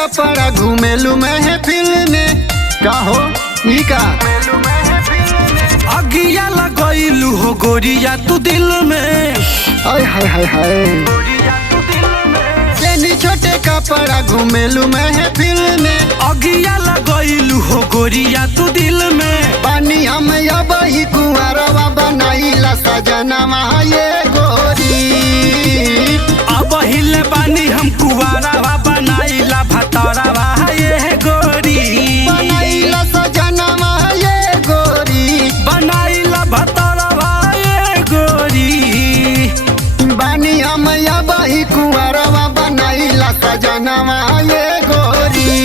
कपड़ा घूमेलू महफिल में का हो ई का अगिया लगैलू हो गोरिया तू दिल में। हाय हाय हाय हाय लेनी छोटे कपड़ा घूमेलू महफिल में अगिया लगैलू हो गोरिया तू दिल में। पानी हम अब ही कुंवरवा बनाईला सजनवा ये गोरी अब हिले पानी हम कुवारावा बनाईला भतरवा ये गोरी बनाईला सजनवा ये गोरी बनाईला भतरवा ये गोरी बानी हम अब ही कुंवरवा बनाईला सजनवा ये गोरी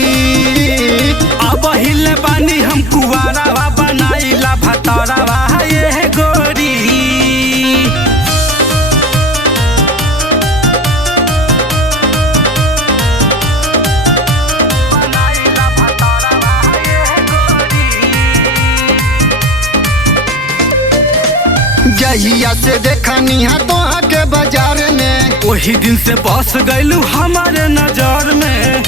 अब हिले पानी हम कुवारावा बनाईला भतरवा ये गोरी। जहिया से देखनी है तो के बाजार में वही दिन से बस गईलू हमारे नजर में।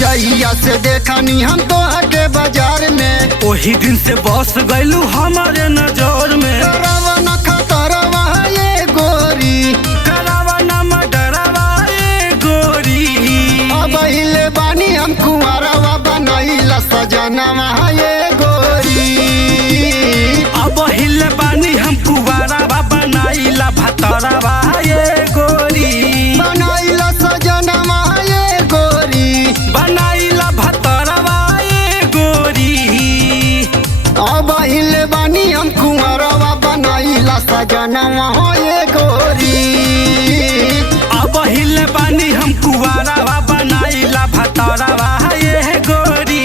जहिया से देखनी हम तो के बाजार में वही दिन से बस गईलू हमारे नजर में। रावण खतरवा ये गोरी करावन मडरवा ये गोरी अब हिले बानी हम कुंवरवा बनाईला सजनवा ये गोरी अब हिले पानी हम कुवारावा बनाईला भतरवा ये गोरी बनाईला सजनवा ये गोरी बनाईला भतरवा ये गोरी अब हिले बानी हम कुंवरवा बनाईला सजनवा ये गोरी अब हिले पानी हम कुवारावा बनाईला भतरवा ये गोरी।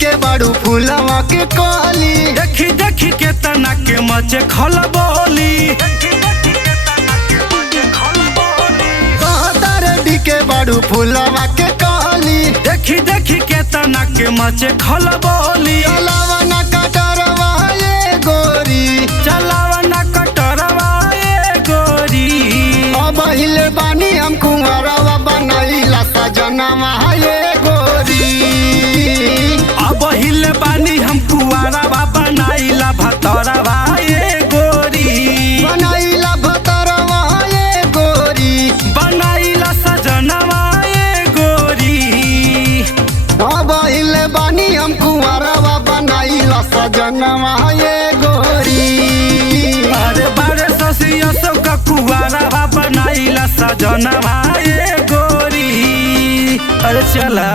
के बड़ू फूलवा के कली देखी देखी के तना के मचे खलबोली के बड़ू फूलवा के कली देखी देखी के तना के मचे खलबोली चलावन कटरवा ये गोरी चलावन कटरवा ये गोरी अब हिले बानी हम कुंवरवा बनाईला सजनवा ये गोरी अब हिले पानी हम कुवारावा बनाईला भतरवा ये गोरी बनाईला भतरवा ये गोरी बनाईला सजनवा ये गोरी अब हिले बानी हम कुंवरवा बनाईला सजनवा ये गोरी अरे बारे ससिया सब का कुवारावा बनाईला सजनवा ये गोरी। अरे चला